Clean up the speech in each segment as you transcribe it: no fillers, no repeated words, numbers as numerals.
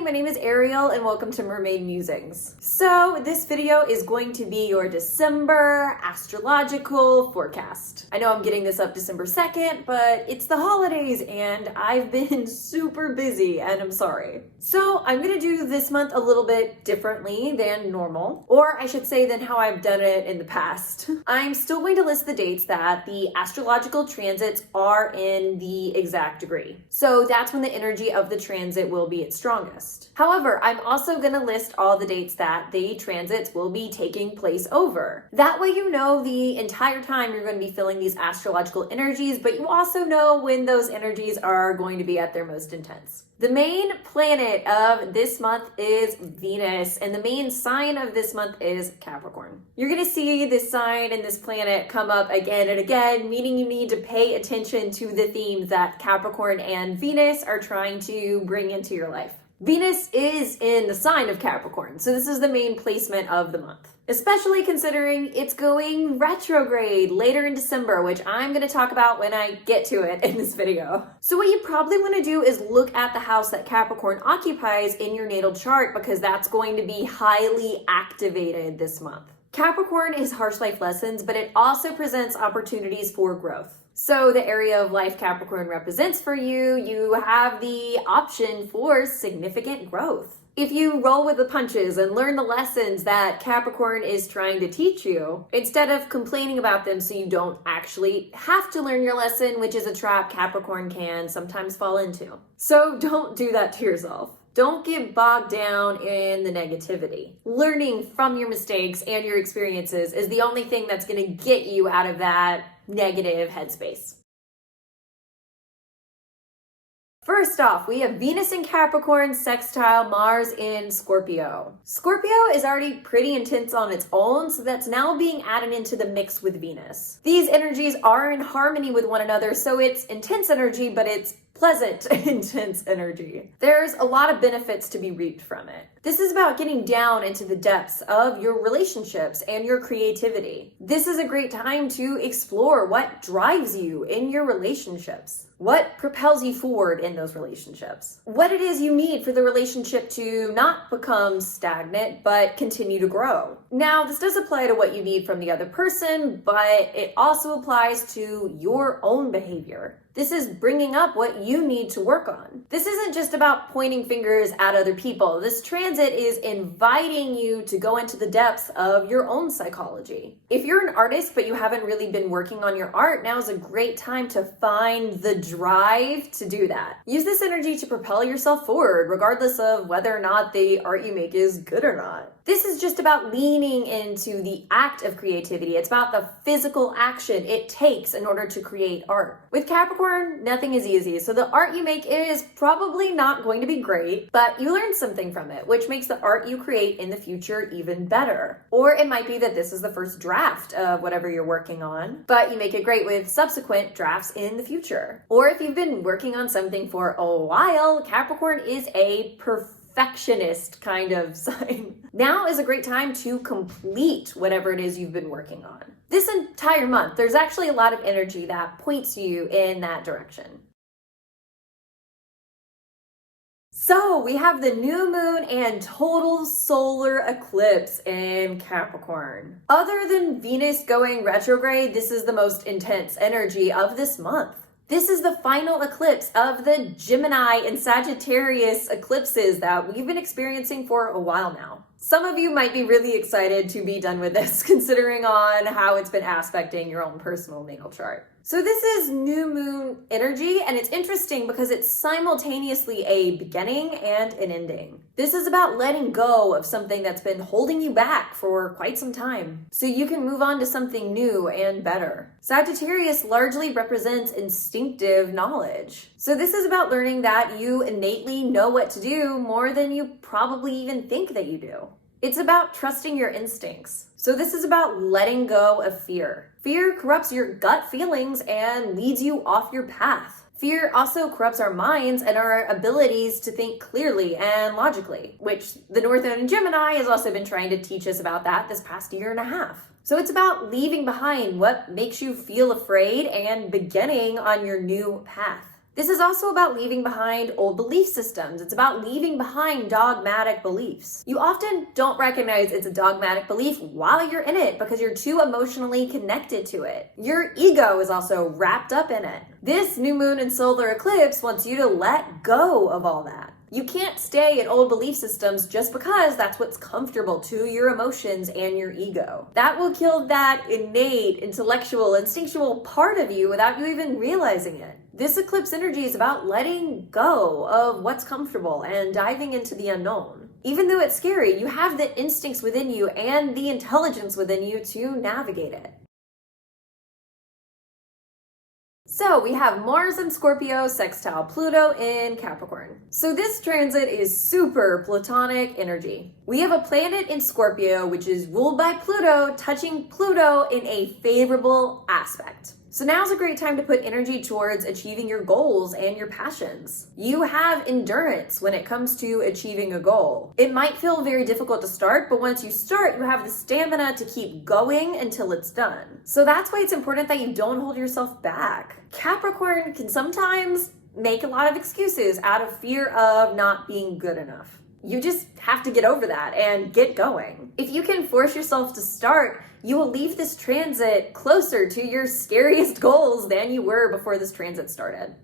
my name is Ariel and welcome to Mermaid Musings. So this video is going to be your December astrological forecast. I know I'm getting this up December 2nd, but it's the holidays and I've been super busy and I'm sorry. So I'm gonna do this month a little bit differently than normal, or I should say than how I've done it in the past. I'm still going to list the dates that the astrological transits are in the exact degree. So that's when the energy of the transit will be its strongest. However, I'm also going to list all the dates that the transits will be taking place over. That way you know the entire time you're going to be feeling these astrological energies, but you also know when those energies are going to be at their most intense. The main planet of this month is Venus, and the main sign of this month is Capricorn. You're going to see this sign and this planet come up again and again, meaning you need to pay attention to the themes that Capricorn and Venus are trying to bring into your life. Venus is in the sign of Capricorn, so this is the main placement of the month. Especially considering it's going retrograde later in December, which I'm going to talk about when I get to it in this video. So what you probably want to do is look at the house that Capricorn occupies in your natal chart because that's going to be highly activated this month. Capricorn is harsh life lessons, but it also presents opportunities for growth. So the area of life Capricorn represents for you, you have the option for significant growth. If you roll with the punches and learn the lessons that Capricorn is trying to teach you, instead of complaining about them so you don't actually have to learn your lesson, which is a trap Capricorn can sometimes fall into. So don't do that to yourself. Don't get bogged down in the negativity. Learning from your mistakes and your experiences is the only thing that's going to get you out of that negative headspace. First off, we have Venus in Capricorn, sextile Mars in Scorpio. Scorpio is already pretty intense on its own, so that's now being added into the mix with Venus. These energies are in harmony with one another, so it's intense energy, but it's pleasant, intense energy. There's a lot of benefits to be reaped from it. This is about getting down into the depths of your relationships and your creativity. This is a great time to explore what drives you in your relationships. What propels you forward in those relationships? What it is you need for the relationship to not become stagnant, but continue to grow. Now, this does apply to what you need from the other person, but it also applies to your own behavior. This is bringing up what you need to work on. This isn't just about pointing fingers at other people. This transit is inviting you to go into the depths of your own psychology. If you're an artist, but you haven't really been working on your art, now is a great time to find the drive to do that. Use this energy to propel yourself forward, regardless of whether or not the art you make is good or not. This is just about leaning into the act of creativity. It's about the physical action it takes in order to create art. With Capricorn, nothing is easy, so the art you make is probably not going to be great, but you learn something from it, which makes the art you create in the future even better. Or it might be that this is the first draft of whatever you're working on, but you make it great with subsequent drafts in the future. Or if you've been working on something for a while, Capricorn is a perfectionist kind of sign. Now is a great time to complete whatever it is you've been working on. This entire month, there's actually a lot of energy that points you in that direction. So we have the new moon and total solar eclipse in Capricorn. Other than Venus going retrograde, this is the most intense energy of this month. This is the final eclipse of the Gemini and Sagittarius eclipses that we've been experiencing for a while now. Some of you might be really excited to be done with this, considering on how it's been aspecting your own personal natal chart. So this is new moon energy, and it's interesting because it's simultaneously a beginning and an ending. This is about letting go of something that's been holding you back for quite some time, so you can move on to something new and better. Sagittarius largely represents instinctive knowledge. So this is about learning that you innately know what to do more than you probably even think that you do. It's about trusting your instincts. So this is about letting go of fear. Fear corrupts your gut feelings and leads you off your path. Fear also corrupts our minds and our abilities to think clearly and logically, which the North Node in Gemini has also been trying to teach us about that this past year and a half. So it's about leaving behind what makes you feel afraid and beginning on your new path. This is also about leaving behind old belief systems. It's about leaving behind dogmatic beliefs. You often don't recognize it's a dogmatic belief while you're in it because you're too emotionally connected to it. Your ego is also wrapped up in it. This new moon and solar eclipse wants you to let go of all that. You can't stay in old belief systems just because that's what's comfortable to your emotions and your ego. That will kill that innate, intellectual, instinctual part of you without you even realizing it. This eclipse energy is about letting go of what's comfortable and diving into the unknown. Even though it's scary, you have the instincts within you and the intelligence within you to navigate it. So we have Mars in Scorpio, sextile Pluto in Capricorn. So this transit is super Platonic energy. We have a planet in Scorpio, which is ruled by Pluto, touching Pluto in a favorable aspect. So now's a great time to put energy towards achieving your goals and your passions. You have endurance when it comes to achieving a goal. It might feel very difficult to start, but once you start, you have the stamina to keep going until it's done. So that's why it's important that you don't hold yourself back. Capricorn can sometimes make a lot of excuses out of fear of not being good enough. You just have to get over that and get going. If you can force yourself to start, you will leave this transit closer to your scariest goals than you were before this transit started.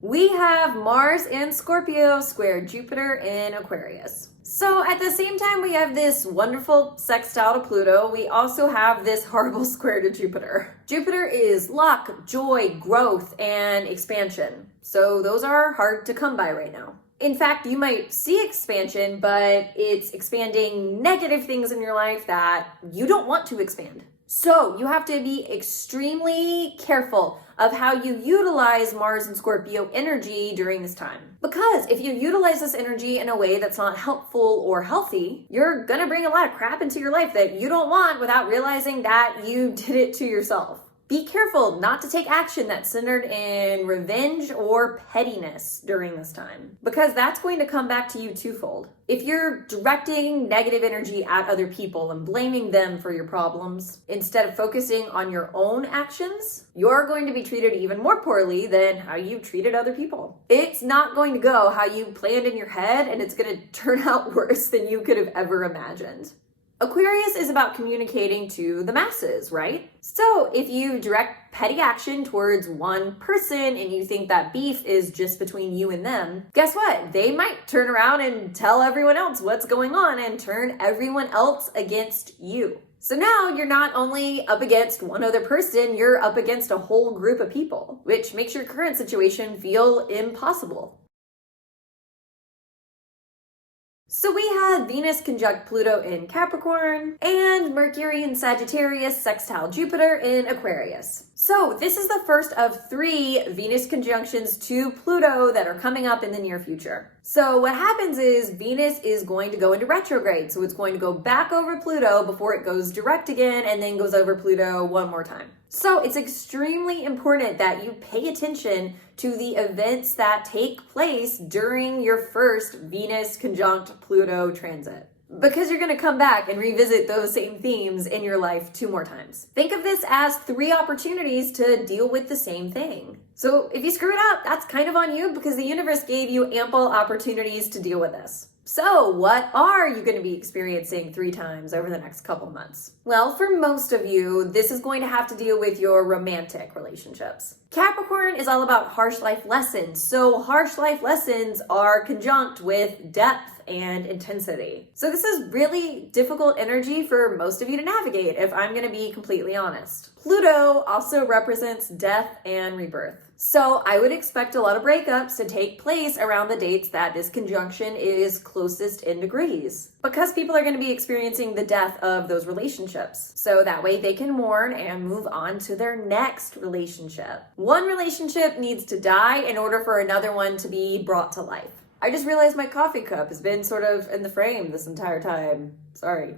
We have Mars in Scorpio square Jupiter in Aquarius. So at the same time we have this wonderful sextile to Pluto, we also have this horrible square to Jupiter. Jupiter is luck, joy, growth, and expansion. So those are hard to come by right now. In fact, you might see expansion, but it's expanding negative things in your life that you don't want to expand. So you have to be extremely careful of how you utilize Mars and Scorpio energy during this time. Because if you utilize this energy in a way that's not helpful or healthy, you're gonna bring a lot of crap into your life that you don't want without realizing that you did it to yourself. Be careful not to take action that's centered in revenge or pettiness during this time, because that's going to come back to you twofold. If you're directing negative energy at other people and blaming them for your problems, instead of focusing on your own actions, you're going to be treated even more poorly than how you treated other people. It's not going to go how you planned in your head, and it's going to turn out worse than you could have ever imagined. Aquarius is about communicating to the masses, right? So if you direct petty action towards one person and you think that beef is just between you and them, guess what? They might turn around and tell everyone else what's going on and turn everyone else against you. So now you're not only up against one other person, you're up against a whole group of people, which makes your current situation feel impossible. So we had Venus conjunct Pluto in Capricorn and Mercury in Sagittarius sextile Jupiter in Aquarius. So this is the first of 3 Venus conjunctions to Pluto that are coming up in the near future. So what happens is Venus is going to go into retrograde. So it's going to go back over Pluto before it goes direct again and then goes over Pluto one more time. So it's extremely important that you pay attention to the events that take place during your first Venus conjunct Pluto transit, because you're going to come back and revisit those same themes in your life 2 more times. Think of this as 3 opportunities to deal with the same thing. So if you screw it up, that's kind of on you because the universe gave you ample opportunities to deal with this. So what are you going to be experiencing 3 times over the next couple months? Well, for most of you, this is going to have to deal with your romantic relationships. Capricorn is all about harsh life lessons. So harsh life lessons are conjunct with depth and intensity. So this is really difficult energy for most of you to navigate, if I'm going to be completely honest. Pluto also represents death and rebirth. So I would expect a lot of breakups to take place around the dates that this conjunction is closest in degrees, because people are going to be experiencing the death of those relationships. So that way they can mourn and move on to their next relationship. One relationship needs to die in order for another one to be brought to life. I just realized my coffee cup has been sort of in the frame this entire time. Sorry.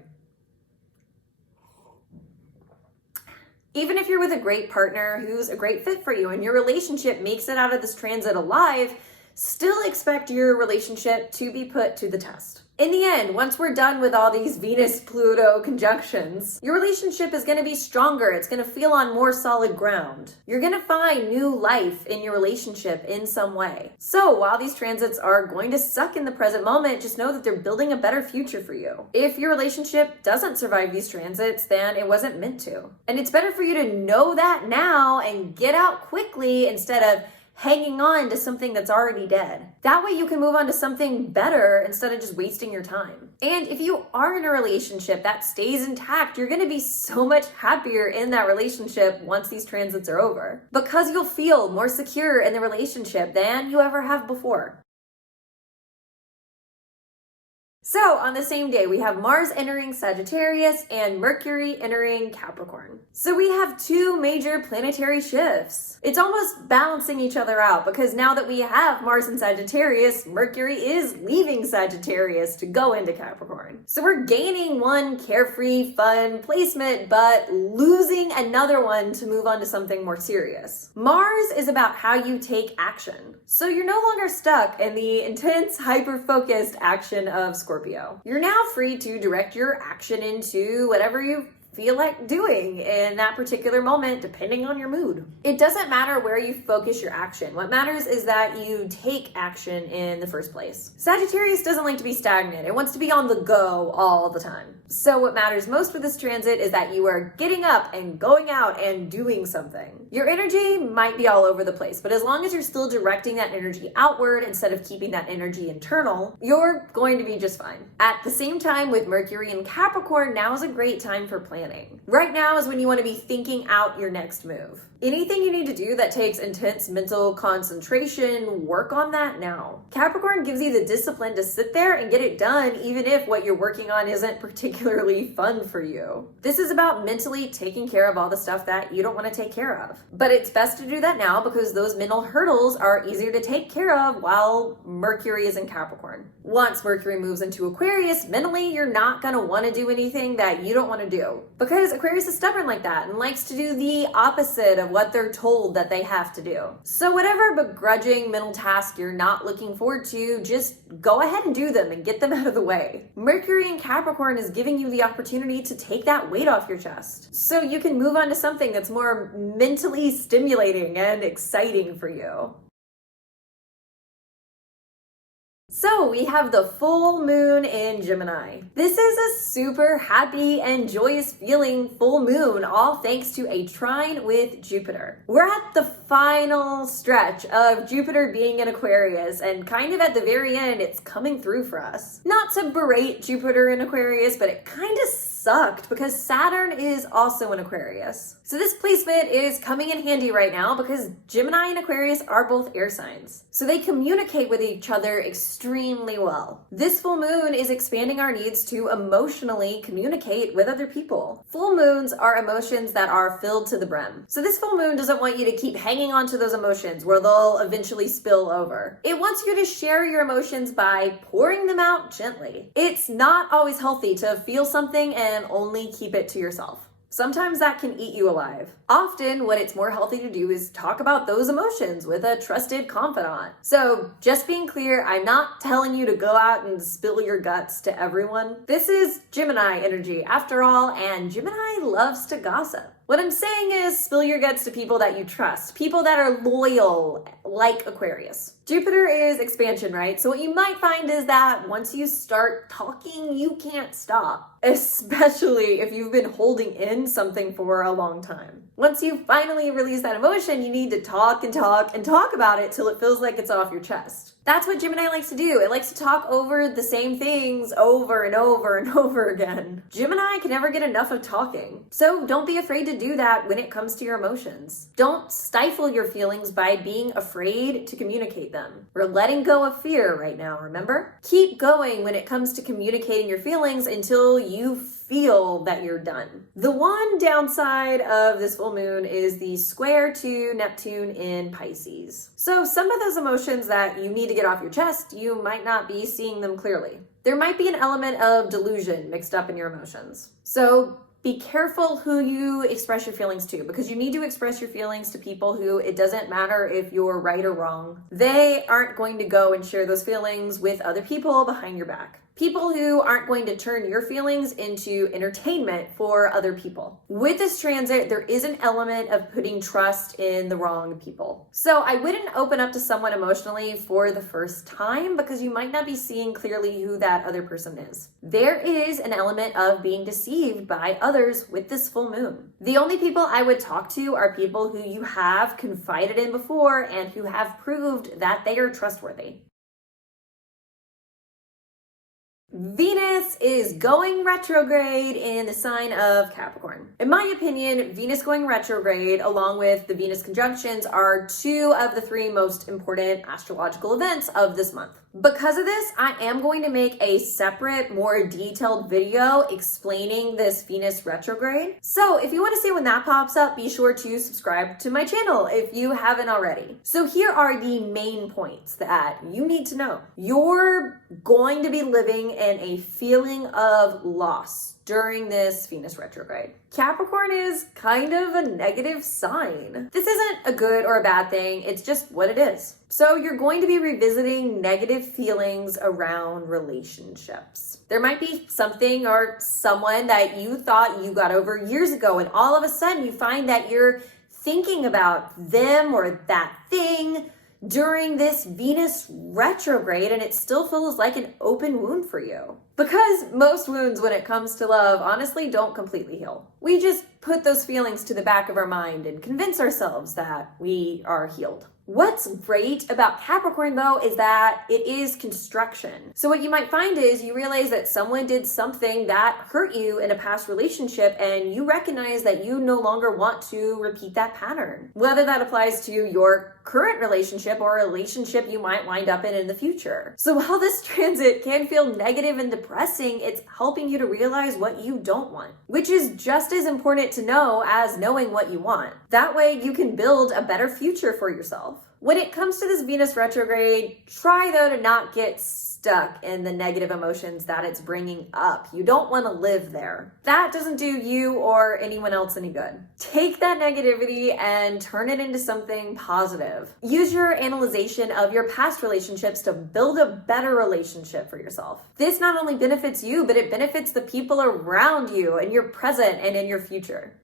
Even if you're with a great partner who's a great fit for you and your relationship makes it out of this transit alive, still expect your relationship to be put to the test. In the end, once we're done with all these Venus-Pluto conjunctions, your relationship is going to be stronger. It's going to feel on more solid ground. You're going to find new life in your relationship in some way. So while these transits are going to suck in the present moment, just know that they're building a better future for you. If your relationship doesn't survive these transits, then it wasn't meant to. And it's better for you to know that now and get out quickly instead of hanging on to something that's already dead. That way you can move on to something better instead of just wasting your time. And if you are in a relationship that stays intact, you're going to be so much happier in that relationship once these transits are over, because you'll feel more secure in the relationship than you ever have before. So on the same day, we have Mars entering Sagittarius and Mercury entering Capricorn. So we have two major planetary shifts. It's almost balancing each other out, because now that we have Mars in Sagittarius, Mercury is leaving Sagittarius to go into Capricorn. So we're gaining one carefree, fun placement, but losing another one to move on to something more serious. Mars is about how you take action. So you're no longer stuck in the intense, hyper-focused action of Scorpio. You're now free to direct your action into whatever you feel like doing in that particular moment, depending on your mood. It doesn't matter where you focus your action. What matters is that you take action in the first place. Sagittarius doesn't like to be stagnant. It wants to be on the go all the time. So what matters most with this transit is that you are getting up and going out and doing something. Your energy might be all over the place, but as long as you're still directing that energy outward instead of keeping that energy internal, you're going to be just fine. At the same time, with Mercury and Capricorn, now is a great time for planning. Right now is when you want to be thinking out your next move. Anything you need to do that takes intense mental concentration, work on that now. Capricorn gives you the discipline to sit there and get it done, even if what you're working on isn't particularly fun for you. This is about mentally taking care of all the stuff that you don't want to take care of. But it's best to do that now, because those mental hurdles are easier to take care of while Mercury is in Capricorn. Once Mercury moves into Aquarius, mentally you're not going to want to do anything that you don't want to do, because Aquarius is stubborn like that and likes to do the opposite of what they're told that they have to do. So whatever begrudging mental task you're not looking forward to, just go ahead and do them and get them out of the way. Mercury in Capricorn is giving you the opportunity to take that weight off your chest, so you can move on to something that's more mentally stimulating and exciting for you. So we have the full moon in Gemini. This is a super happy and joyous feeling full moon, all thanks to a trine with Jupiter. We're at the final stretch of Jupiter being in Aquarius, and kind of at the very end, it's coming through for us. Not to berate Jupiter in Aquarius, but it kind of sucked because Saturn is also in Aquarius. So this placement is coming in handy right now because Gemini and Aquarius are both air signs. So they communicate with each other extremely well. This full moon is expanding our needs to emotionally communicate with other people. Full moons are emotions that are filled to the brim. So this full moon doesn't want you to keep hanging on to those emotions where they'll eventually spill over. It wants you to share your emotions by pouring them out gently. It's not always healthy to feel something and only keep it to yourself. Sometimes that can eat you alive. Often, what it's more healthy to do is talk about those emotions with a trusted confidant. So, just being clear, I'm not telling you to go out and spill your guts to everyone. This is Gemini energy, after all, and Gemini loves to gossip. What I'm saying is spill your guts to people that you trust, people that are loyal, like Aquarius. Jupiter is expansion, right? So what you might find is that once you start talking, you can't stop, especially if you've been holding in something for a long time. Once you finally release that emotion, you need to talk and talk and talk about it till it feels like it's off your chest. That's what Gemini likes to do. It likes to talk over the same things over and over and over again. Gemini can never get enough of talking. So don't be afraid to do that when it comes to your emotions. Don't stifle your feelings by being afraid to communicate them. We're letting go of fear right now, remember? Keep going when it comes to communicating your feelings until you feel that you're done. The one downside of this full moon is the square to Neptune in Pisces. So some of those emotions that you need to get off your chest, you might not be seeing them clearly. There might be an element of delusion mixed up in your emotions. So be careful who you express your feelings to, because you need to express your feelings to people who it doesn't matter if you're right or wrong. They aren't going to go and share those feelings with other people behind your back. People who aren't going to turn your feelings into entertainment for other people. With this transit, there is an element of putting trust in the wrong people. So I wouldn't open up to someone emotionally for the first time because you might not be seeing clearly who that other person is. There is an element of being deceived by others with this full moon. The only people I would talk to are people who you have confided in before and who have proved that they are trustworthy. Venus is going retrograde in the sign of Capricorn. In my opinion, Venus going retrograde along with the Venus conjunctions are two of the three most important astrological events of this month. Because of this, I am going to make a separate, more detailed video explaining this Venus retrograde. So if you want to see when that pops up, be sure to subscribe to my channel if you haven't already. So here are the main points that you need to know. You're going to be living in a feeling of loss during this Venus retrograde. Capricorn is kind of a negative sign. This isn't a good or a bad thing, it's just what it is. So you're going to be revisiting negative feelings around relationships. There might be something or someone that you thought you got over years ago, and all of a sudden you find that you're thinking about them or that thing during this Venus retrograde, and it still feels like an open wound for you. Because most wounds when it comes to love honestly don't completely heal. We just put those feelings to the back of our mind and convince ourselves that we are healed. What's great about Capricorn though is that it is construction. So what you might find is you realize that someone did something that hurt you in a past relationship and you recognize that you no longer want to repeat that pattern. Whether that applies to your current relationship or a relationship you might wind up in the future. So while this transit can feel negative and depressing, it's helping you to realize what you don't want, which is just as important to know as knowing what you want. That way you can build a better future for yourself. When it comes to this Venus retrograde, try though to not get stuck in the negative emotions that it's bringing up. You don't want to live there. That doesn't do you or anyone else any good. Take that negativity and turn it into something positive. Use your analyzation of your past relationships to build a better relationship for yourself. This not only benefits you, but it benefits the people around you in your present and in your future.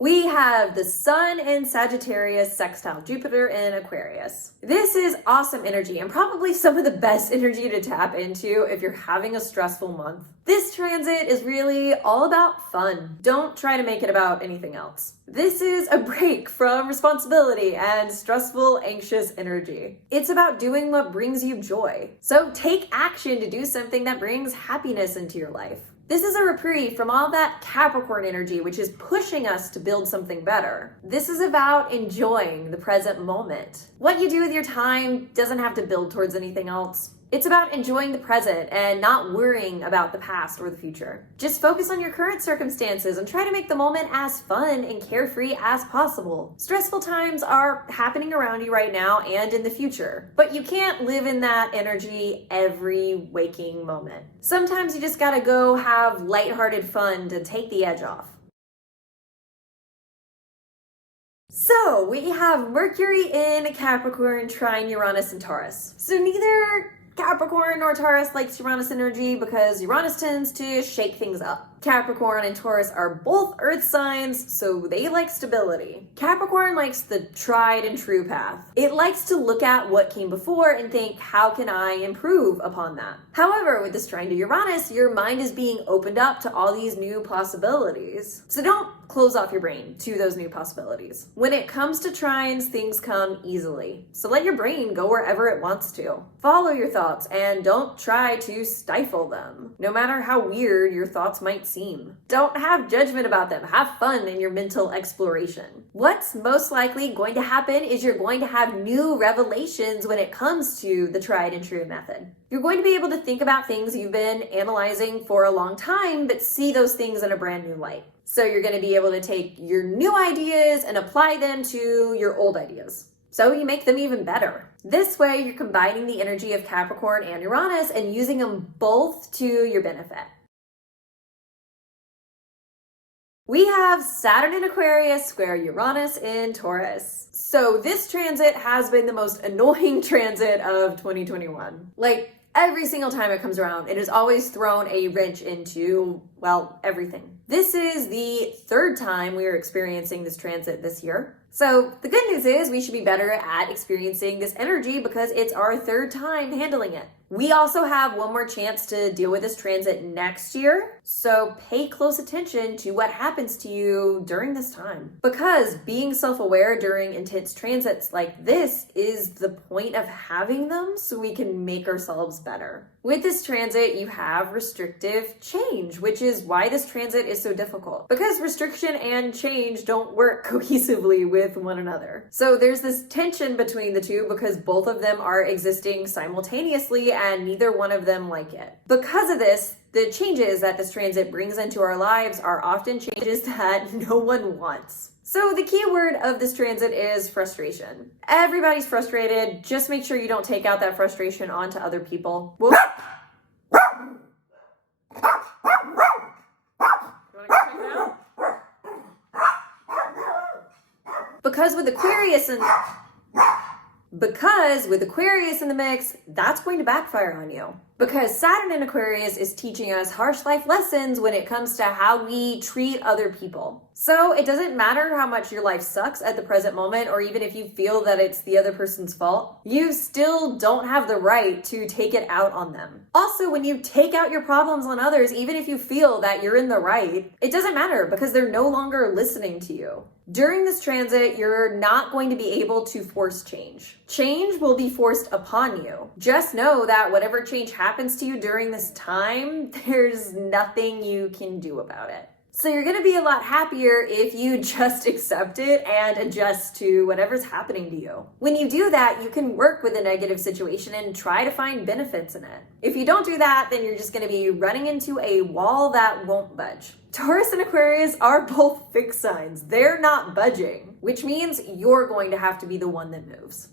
We have the Sun in Sagittarius, Sextile Jupiter in Aquarius. This is awesome energy and probably some of the best energy to tap into if you're having a stressful month. This transit is really all about fun. Don't try to make it about anything else. This is a break from responsibility and stressful, anxious energy. It's about doing what brings you joy. So take action to do something that brings happiness into your life. This is a reprieve from all that Capricorn energy, which is pushing us to build something better. This is about enjoying the present moment. What you do with your time doesn't have to build towards anything else. It's about enjoying the present and not worrying about the past or the future. Just focus on your current circumstances and try to make the moment as fun and carefree as possible. Stressful times are happening around you right now and in the future, but you can't live in that energy every waking moment. Sometimes you just gotta go have lighthearted fun to take the edge off. So we have Mercury in Capricorn, Trine, Uranus, and Taurus. So neither Capricorn nor Taurus likes Uranus energy because Uranus tends to shake things up. Capricorn and Taurus are both earth signs, so they like stability. Capricorn likes the tried and true path. It likes to look at what came before and think, how can I improve upon that? However, with this trine to Uranus, your mind is being opened up to all these new possibilities. So don't close off your brain to those new possibilities. When it comes to trines, things come easily. So let your brain go wherever it wants to. Follow your thoughts and don't try to stifle them, no matter how weird your thoughts might seem. Don't have judgment about them. Have fun in your mental exploration. What's most likely going to happen is you're going to have new revelations when it comes to the tried and true method. You're going to be able to think about things you've been analyzing for a long time, but see those things in a brand new light. So you're going to be able to take your new ideas and apply them to your old ideas. So you make them even better. This way, you're combining the energy of Capricorn and Uranus and using them both to your benefit. We have Saturn in Aquarius square Uranus in Taurus. So this transit has been the most annoying transit of 2021. Like, every single time it comes around, it has always thrown a wrench into, well, everything. This is the third time we are experiencing this transit this year. So the good news is we should be better at experiencing this energy because it's our third time handling it. We also have one more chance to deal with this transit next year, so pay close attention to what happens to you during this time. Because being self-aware during intense transits like this is the point of having them so we can make ourselves better. With this transit, you have restrictive change, which is why this transit is so difficult. Because restriction and change don't work cohesively with one another. So there's this tension between the two because both of them are existing simultaneously and neither one of them like it. Because of this, the changes that this transit brings into our lives are often changes that no one wants. So the key word of this transit is frustration. Everybody's frustrated. Just make sure you don't take out that frustration onto other people. Whoop. You wanna go check it out? Because with Aquarius in the mix, that's going to backfire on you. Because Saturn in Aquarius is teaching us harsh life lessons when it comes to how we treat other people. So it doesn't matter how much your life sucks at the present moment, or even if you feel that it's the other person's fault, you still don't have the right to take it out on them. Also, when you take out your problems on others, even if you feel that you're in the right, it doesn't matter because they're no longer listening to you. During this transit, you're not going to be able to force change. Change will be forced upon you. Just know that whatever change happens to you during this time, there's nothing you can do about it. So you're going to be a lot happier if you just accept it and adjust to whatever's happening to you. When you do that, you can work with a negative situation and try to find benefits in it. If you don't do that, then you're just going to be running into a wall that won't budge. Taurus and Aquarius are both fixed signs. They're not budging, which means you're going to have to be the one that moves.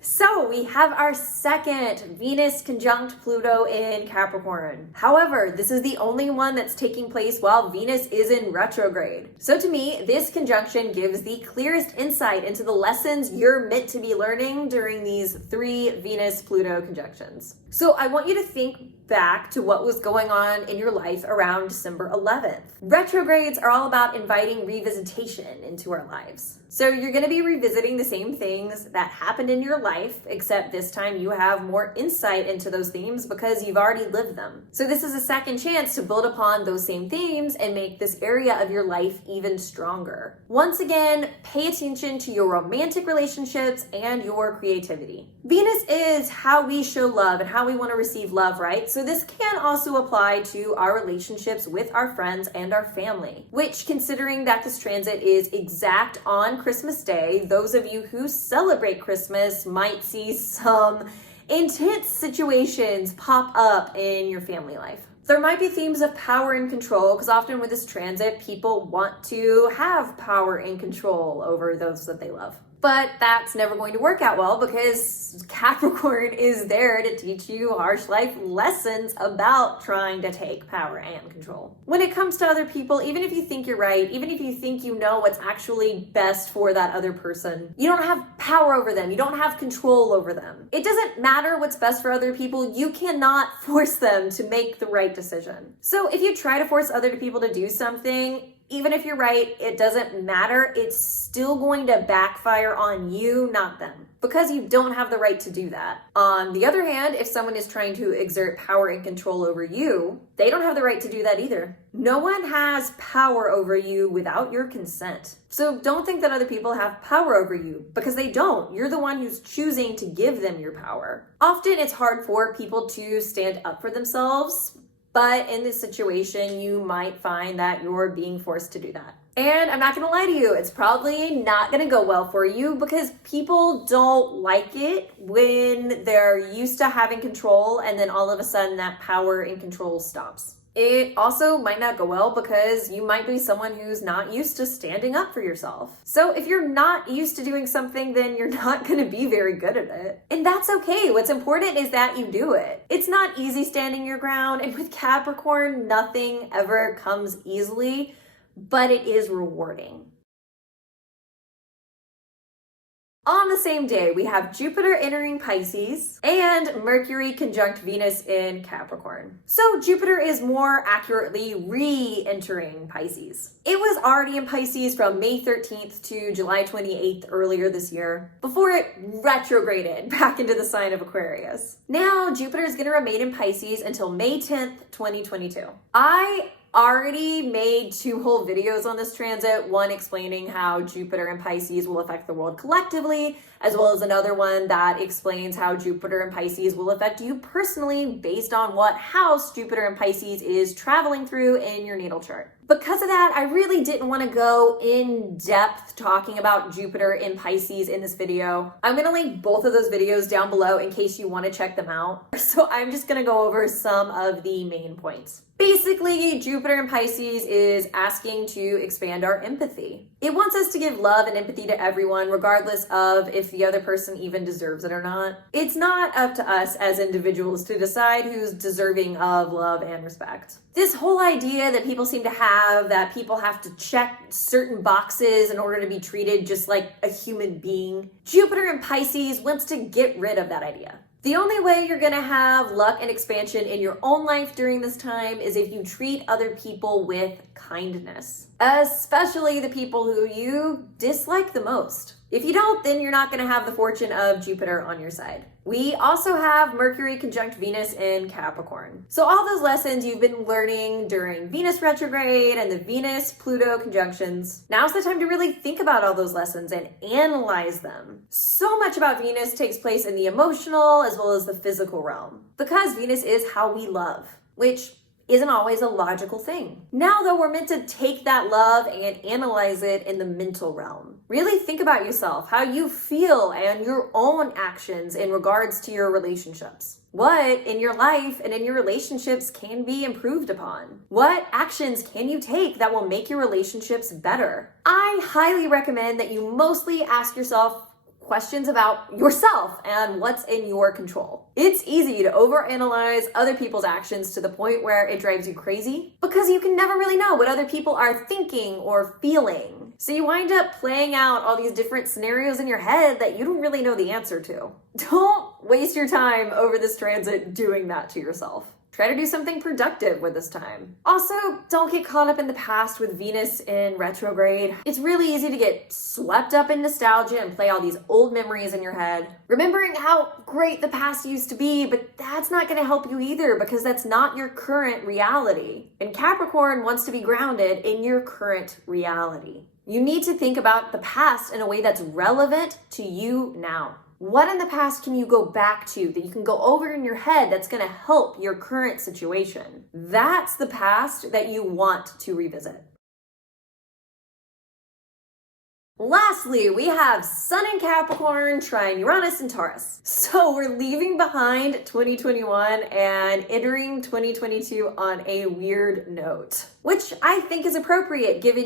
So we have our second Venus conjunct Pluto in Capricorn. However, this is the only one that's taking place while Venus is in retrograde. So to me, this conjunction gives the clearest insight into the lessons you're meant to be learning during these 3 Venus-Pluto conjunctions. So I want you to think back to what was going on in your life around December 11th. Retrogrades are all about inviting revisitation into our lives. So you're going to be revisiting the same things that happened in your life, except this time you have more insight into those themes because you've already lived them. So this is a second chance to build upon those same themes and make this area of your life even stronger. Once again, pay attention to your romantic relationships and your creativity. Venus is how we show love and how we want to receive love, right? So this can also apply to our relationships with our friends and our family, which, considering that this transit is exact on Christmas Day, those of you who celebrate Christmas might see some intense situations pop up in your family life. There might be themes of power and control, because often with this transit, people want to have power and control over those that they love. But that's never going to work out well because Capricorn is there to teach you harsh life lessons about trying to take power and control. When it comes to other people, even if you think you're right, even if you think you know what's actually best for that other person, you don't have power over them. You don't have control over them. It doesn't matter what's best for other people. You cannot force them to make the right decision. So if you try to force other people to do something, even if you're right, it doesn't matter. It's still going to backfire on you, not them, because you don't have the right to do that. On the other hand, if someone is trying to exert power and control over you, they don't have the right to do that either. No one has power over you without your consent. So don't think that other people have power over you, because they don't. You're the one who's choosing to give them your power. Often it's hard for people to stand up for themselves, but in this situation, you might find that you're being forced to do that. And I'm not gonna lie to you, it's probably not gonna go well for you because people don't like it when they're used to having control and then all of a sudden that power and control stops. It also might not go well because you might be someone who's not used to standing up for yourself. So if you're not used to doing something, then you're not going to be very good at it. And that's okay. What's important is that you do it. It's not easy standing your ground, and with Capricorn, nothing ever comes easily, but it is rewarding. On the same day, we have Jupiter entering Pisces and Mercury conjunct Venus in Capricorn. So Jupiter is more accurately re-entering Pisces. It was already in Pisces from May 13th to July 28th earlier this year, before it retrograded back into the sign of Aquarius. Now, Jupiter is going to remain in Pisces until May 10th, 2022. I already made 2 whole videos on this transit, one explaining how Jupiter and Pisces will affect the world collectively, as well as another one that explains how Jupiter and Pisces will affect you personally based on what house Jupiter and Pisces is traveling through in your natal chart. Because of that, I really didn't want to go in depth talking about Jupiter in Pisces in this video. I'm going to link both of those videos down below in case you want to check them out. So I'm just going to go over some of the main points. Basically, Jupiter in Pisces is asking to expand our empathy. It wants us to give love and empathy to everyone, regardless of if the other person even deserves it or not. It's not up to us as individuals to decide who's deserving of love and respect. This whole idea that people seem to have that people have to check certain boxes in order to be treated just like a human being, Jupiter in Pisces wants to get rid of that idea. The only way you're gonna have luck and expansion in your own life during this time is if you treat other people with kindness, especially the people who you dislike the most. If you don't, then you're not gonna have the fortune of Jupiter on your side. We also have Mercury conjunct Venus in Capricorn. So all those lessons you've been learning during Venus retrograde and the Venus-Pluto conjunctions, now's the time to really think about all those lessons and analyze them. So much about Venus takes place in the emotional as well as the physical realm, because Venus is how we love, which isn't always a logical thing. Now though, we're meant to take that love and analyze it in the mental realm. Really think about yourself, how you feel and your own actions in regards to your relationships. What in your life and in your relationships can be improved upon? What actions can you take that will make your relationships better? I highly recommend that you mostly ask yourself questions about yourself and what's in your control. It's easy to overanalyze other people's actions to the point where it drives you crazy because you can never really know what other people are thinking or feeling. So you wind up playing out all these different scenarios in your head that you don't really know the answer to. Don't waste your time over this transit doing that to yourself. Try to do something productive with this time. Also, don't get caught up in the past with Venus in retrograde. It's really easy to get swept up in nostalgia and play all these old memories in your head, remembering how great the past used to be, but that's not going to help you either because that's not your current reality. And Capricorn wants to be grounded in your current reality. You need to think about the past in a way that's relevant to you now. What in the past can you go back to that you can go over in your head that's going to help your current situation? That's the past that you want to revisit. Lastly, we have Sun in Capricorn, Trine Uranus and Taurus. So we're leaving behind 2021 and entering 2022 on a weird note, which I think is appropriate given,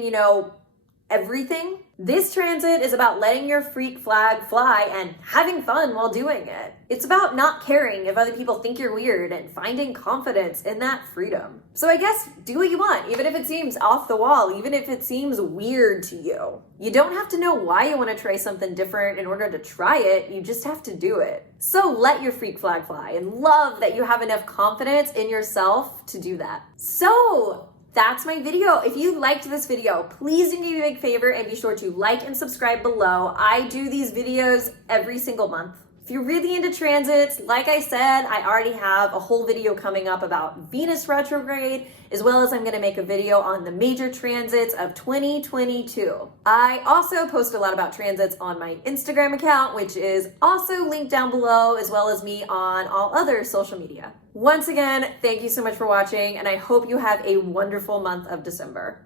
everything. This transit is about letting your freak flag fly and having fun while doing it. It's about not caring if other people think you're weird and finding confidence in that freedom. So I guess do what you want, even if it seems off the wall, even if it seems weird to you. You don't have to know why you want to try something different in order to try it, you just have to do it. So let your freak flag fly and love that you have enough confidence in yourself to do that. So that's my video. If you liked this video, please do me a big favor and be sure to like and subscribe below. I do these videos every single month. If you're really into transits, like I said, I already have a whole video coming up about Venus retrograde, as well as I'm going to make a video on the major transits of 2022. I also post a lot about transits on my Instagram account, which is also linked down below, as well as me on all other social media. Once again, thank you so much for watching, and I hope you have a wonderful month of December.